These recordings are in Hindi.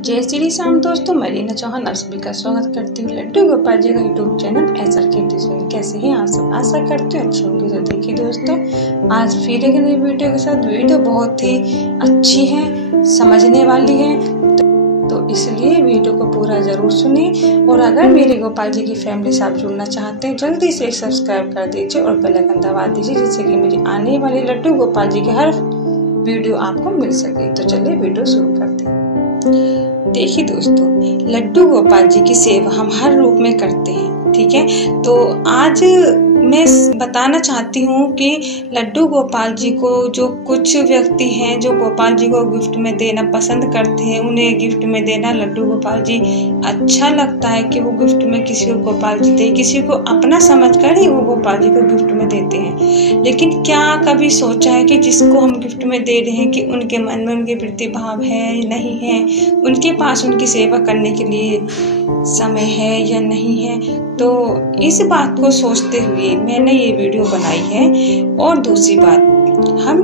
जय श्री राम दोस्तों, मैं रीना चौहान आप सभी का स्वागत करती हूँ लड्डू गोपाल जी का यूट्यूब चैनल एसआर क्रिएटिव्स में। कैसे हैं आप सब? आशा करते हैं अच्छे होंगे। तो देखिए दोस्तों, आज फिर एक नई वीडियो के साथ। वीडियो बहुत ही अच्छी है, समझने वाली है, तो इसलिए वीडियो को पूरा जरूर सुने। और अगर मेरे गोपाल जी की फैमिली से आप जुड़ना चाहते हैं, जल्दी से सब्सक्राइब कर दीजिए और बेल आइकन दबा दीजिए, जिससे कि मेरी आने वाली लड्डू गोपाल जी की हर वीडियो आपको मिल सके। तो चलिए वीडियो शुरू करते हैं। देखिए दोस्तों, लड्डू गोपाल जी की सेवा हम हर रूप में करते हैं, ठीक है। तो आज मैं बताना चाहती हूँ कि लड्डू गोपाल जी को जो कुछ व्यक्ति हैं जो गोपाल जी को गिफ्ट में देना पसंद करते हैं, उन्हें गिफ्ट में देना लड्डू गोपाल जी अच्छा लगता है कि वो गिफ्ट में किसी को गोपाल जी दे, किसी को अपना समझकर ही वो गोपाल जी को गिफ्ट में देते हैं। लेकिन क्या कभी सोचा है कि जिसको हम गिफ्ट में दे रहे हैं कि उनके मन में उनके प्रति भाव है नहीं है, उनके पास उनकी सेवा करने के लिए समय है या नहीं है? तो इस बात को सोचते हुए मैंने ये वीडियो बनाई है। और दूसरी बात, हम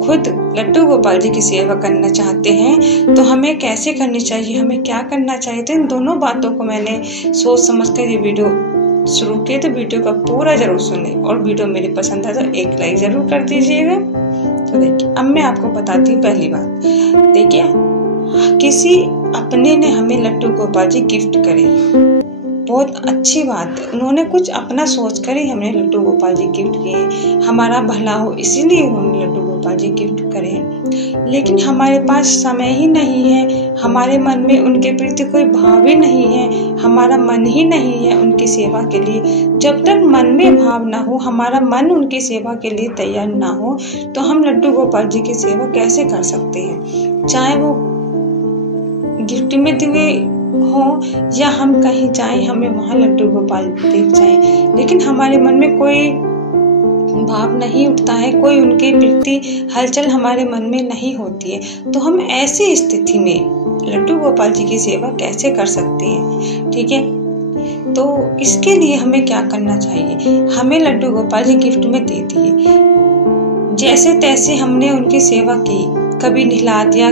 खुद लड्डू गोपाल जी की सेवा करना चाहते हैं तो हमें कैसे करनी चाहिए, हमें क्या करना चाहिए, तो इन दोनों बातों को मैंने सोच समझ कर ये वीडियो शुरू किया। तो वीडियो का पूरा जरूर सुने और वीडियो मेरी पसंद है तो एक लाइक जरूर कर दीजिएगा। तो देखिए, अब मैं आपको बताती हूँ पहली बात। देखिए, किसी अपने ने हमें लड्डू गोपाल जी गिफ्ट करे, बहुत अच्छी बात है। उन्होंने कुछ अपना सोच कर ही हमें लड्डू गोपाल जी गिफ्ट किए, हमारा भला हो इसीलिए उन्होंने लड्डू गोपाल जी गिफ्ट करे। लेकिन हमारे पास समय ही नहीं है, हमारे मन में उनके प्रति कोई भाव ही नहीं है, हमारा मन ही नहीं है उनकी सेवा के लिए। जब तक मन में भाव ना हो, हमारा मन उनकी सेवा के लिए तैयार ना हो, तो हम लड्डू गोपाल जी की सेवा कैसे कर सकते हैं? चाहे वो गिफ्ट में दिए हो या हम कहीं जाएं, हमें वहां लड्डू गोपाल देख जाएं, लेकिन हमारे मन में कोई भाव नहीं उठता है, कोई उनके प्रति हलचल हमारे मन में नहीं होती है, तो हम ऐसी स्थिति में लड्डू गोपाल जी की सेवा कैसे कर सकते हैं? ठीक है, तो इसके लिए हमें क्या करना चाहिए? हमें लड्डू गोपाल जी गिफ्ट में दे दिए, जैसे तैसे हमने उनकी सेवा की, कभी नहला दिया,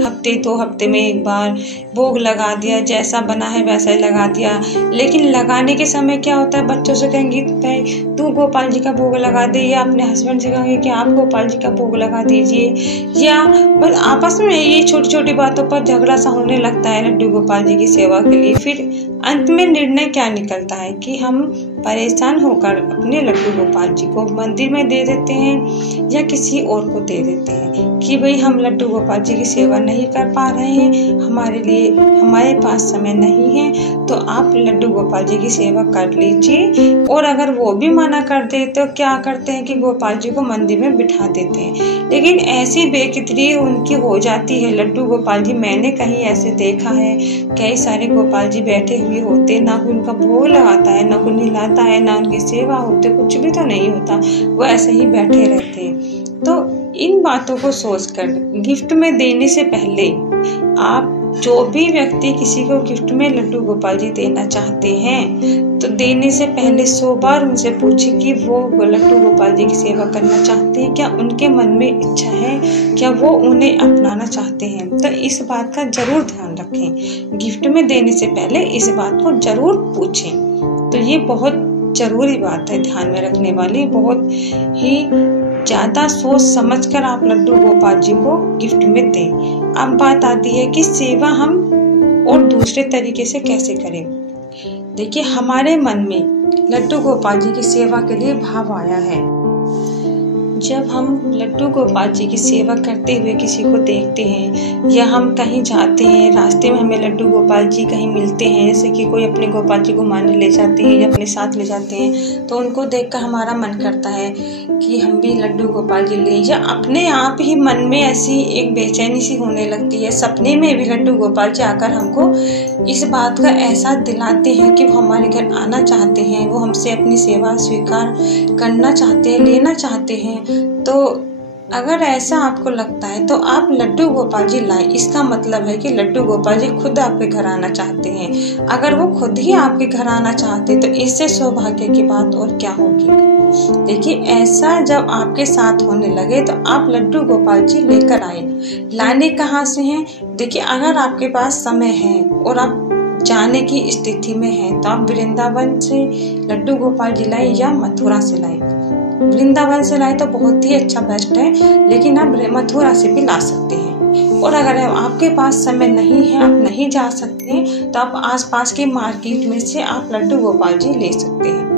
हफ्ते 2 हफ्ते में एक बार भोग लगा दिया, जैसा बना है वैसा ही लगा दिया। लेकिन लगाने के समय क्या होता है, बच्चों से कहेंगे भाई तू गोपाल जी का भोग लगा दे, या अपने हस्बैंड से कहेंगे कि आप गोपाल जी का भोग लगा दीजिए, या बस आपस में ये छोटी छोटी बातों पर झगड़ा सा होने लगता है लड्डू गोपाल जी की सेवा के लिए। फिर अंत में निर्णय क्या निकलता है कि हम परेशान होकर अपने लड्डू गोपाल जी को मंदिर में दे देते हैं या किसी और को दे देते हैं कि भाई हम लड्डू गोपाल जी की सेवा नहीं कर पा रहे हैं, हमारे पास समय नहीं है, तो आप लड्डू गोपाल जी की सेवा कर लीजिए। और अगर वो भी मना कर दे तो क्या करते हैं कि गोपाल जी को मंदिर में बिठा देते हैं। लेकिन ऐसी बेकिदरी उनकी हो जाती है लड्डू गोपाल जी, मैंने कहीं ऐसे देखा है, कई सारे गोपाल जी बैठे हुए होते, ना कोई उनका भोग लगाता है, ना कोई नहलाता है, ना उनकी सेवा होती, कुछ भी तो नहीं होता, वो ऐसे ही बैठे रहते हैं। तो इन बातों को सोचकर गिफ्ट में देने से पहले आप जो भी व्यक्ति किसी को गिफ्ट में लड्डू गोपाल जी देना चाहते हैं, तो देने से पहले 100 बार उनसे पूछे कि वो लड्डू गोपाल जी की सेवा करना चाहते हैं, क्या उनके मन में इच्छा है, क्या वो उन्हें अपनाना चाहते हैं। तो इस बात का जरूर ध्यान रखें, गिफ्ट में देने से पहले इस बात को जरूर पूछें। तो ये बहुत जरूरी बात है, ध्यान में रखने वाली, बहुत ही ज्यादा सोच समझकर आप लड्डू गोपाल जी को गिफ्ट में दें। अब बात आती है कि सेवा हम और दूसरे तरीके से कैसे करें। देखिए, हमारे मन में लड्डू गोपाल जी की सेवा के लिए भाव आया है। जब हम लड्डू गोपाल जी की सेवा करते हुए किसी को देखते हैं या हम कहीं जाते हैं, रास्ते में हमें लड्डू गोपाल जी कहीं मिलते हैं, जैसे कि कोई अपने गोपाल जी को मारने ले जाते हैं या अपने साथ ले जाते हैं, तो उनको देखकर हमारा मन करता है कि हम भी लड्डू गोपाल जी लें, या अपने आप ही मन में ऐसी एक बेचैनी सी होने लगती है। सपने में भी लड्डू गोपाल जी आकर हमको इस बात का एहसास दिलाते हैं कि वो हमारे घर आना चाहते हैं, वो हमसे अपनी सेवा स्वीकार करना चाहते हैं, लेना चाहते हैं। तो अगर ऐसा आपको लगता है तो आप लड्डू गोपाल जी लाएं। इसका मतलब है कि लड्डू गोपाल जी खुद आपके घर आना चाहते हैं। अगर वो खुद ही आपके घर आना चाहते तो इससे सौभाग्य की बात और क्या होगी। देखिए ऐसा जब आपके साथ होने लगे तो आप लड्डू गोपाल जी लेकर आए। लाने कहाँ से हैं? देखिए अगर आपके पास समय है और आप जाने की स्थिति में हैं तो आप वृंदावन से लड्डू गोपाल जी लाए या मथुरा से लाए। वृंदावन से लाए तो बहुत ही अच्छा बेस्ट है, लेकिन आप मथुरा से भी ला सकते हैं। और अगर आपके पास समय नहीं है, आप नहीं जा सकते, तो आप आसपास के मार्केट में से आप लड्डू गोपाल जी ले सकते हैं।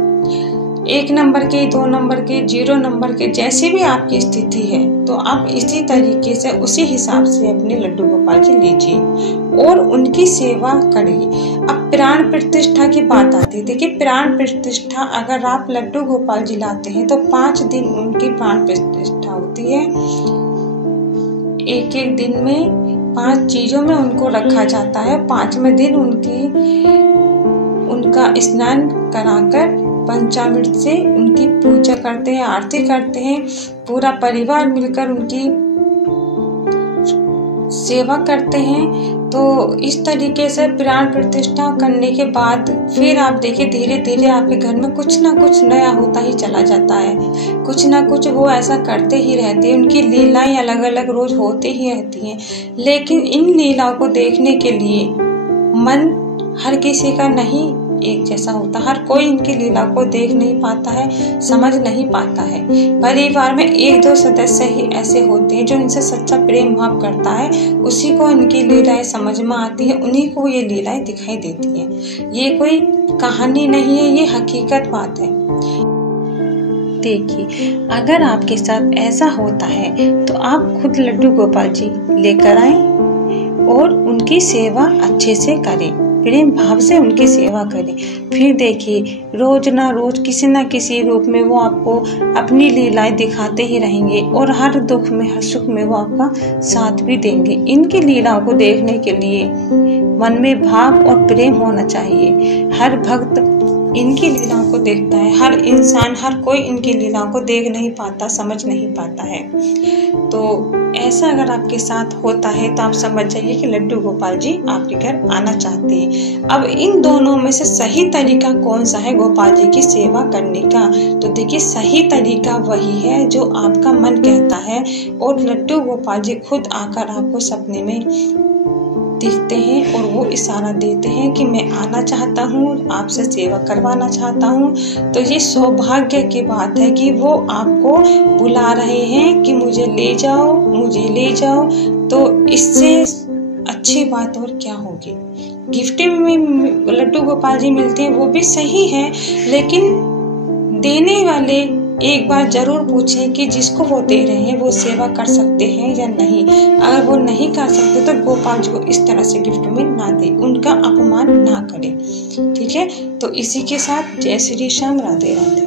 1 नंबर के, 2 नंबर के, 0 नंबर के, जैसी भी आपकी स्थिति है तो आप इसी तरीके से उसी हिसाब से अपने लड्डू गोपाल जी लीजिए और उनकी सेवा करिए। अब प्राण प्रतिष्ठा की बात आती है। देखिए प्राण प्रतिष्ठा अगर आप लड्डू गोपाल जी लाते हैं तो 5 दिन उनकी प्राण प्रतिष्ठा होती है। एक दिन में 5 चीजों में उनको रखा जाता है। 5वें दिन उनका स्नान कराकर पंचामृत से उनकी पूजा करते हैं, आरती करते हैं। पूरा परिवार मिलकर उनकी सेवा करते हैं। तो इस तरीके से प्राण प्रतिष्ठा करने के बाद फिर आप देखिए धीरे धीरे आपके घर में कुछ ना कुछ नया होता ही चला जाता है। कुछ ना कुछ वो ऐसा करते ही रहते हैं। उनकी लीलाएं अलग अलग रोज होती ही रहती हैं, लेकिन इन लीलाओं को देखने के लिए मन हर किसी का नहीं एक जैसा होता। हर कोई इनकी लीला को देख नहीं पाता है, समझ नहीं पाता है। परिवार में 1-2 सदस्य ही ऐसे होते हैं जो इनसे सच्चा प्रेम भाव करता है, उसी को इनकी लीलाएं समझ में आती है, उन्हीं को ये लीलाएं दिखाई देती हैं। ये कोई कहानी नहीं है, ये हकीकत बात है। देखिए अगर आपके साथ ऐसा होता है तो आप खुद लड्डू गोपाल जी लेकर आए और उनकी सेवा अच्छे से करें, प्रेम भाव से उनकी सेवा करें। फिर देखिए रोज ना रोज किसी न किसी रूप में वो आपको अपनी लीलाएं दिखाते ही रहेंगे और हर दुख में हर सुख में वो आपका साथ भी देंगे। इनकी लीलाओं को देखने के लिए मन में भाव और प्रेम होना चाहिए। हर भक्त इनकी लीलाओं को देखता है, हर इंसान हर कोई इनकी लीलाओं को देख नहीं पाता, समझ नहीं पाता है। तो ऐसा अगर आपके साथ होता है तो आप समझ जाइए कि लड्डू गोपाल जी आपके घर आना चाहते हैं। अब इन दोनों में से सही तरीका कौन सा है गोपाल जी की सेवा करने का? तो देखिए सही तरीका वही है जो आपका मन कहता है और लड्डू गोपाल जी खुद आकर आपको सपने में दिखते हैं और वो इशारा देते हैं कि मैं आना चाहता हूँ, आपसे सेवा करवाना चाहता हूँ। तो ये सौभाग्य की बात है कि वो आपको बुला रहे हैं कि मुझे ले जाओ, मुझे ले जाओ। तो इससे अच्छी बात और क्या होगी। गिफ्ट में लड्डू गोपाल जी मिलते हैं वो भी सही है, लेकिन देने वाले एक बार जरूर पूछें कि जिसको वो दे रहे हैं वो सेवा कर सकते हैं या नहीं। अगर वो नहीं कर सकते तो गोपाल जी को इस तरह से गिफ्ट में ना दें, उनका अपमान ना करें। ठीक है, तो इसी के साथ जय श्री श्याम, राधे राधे।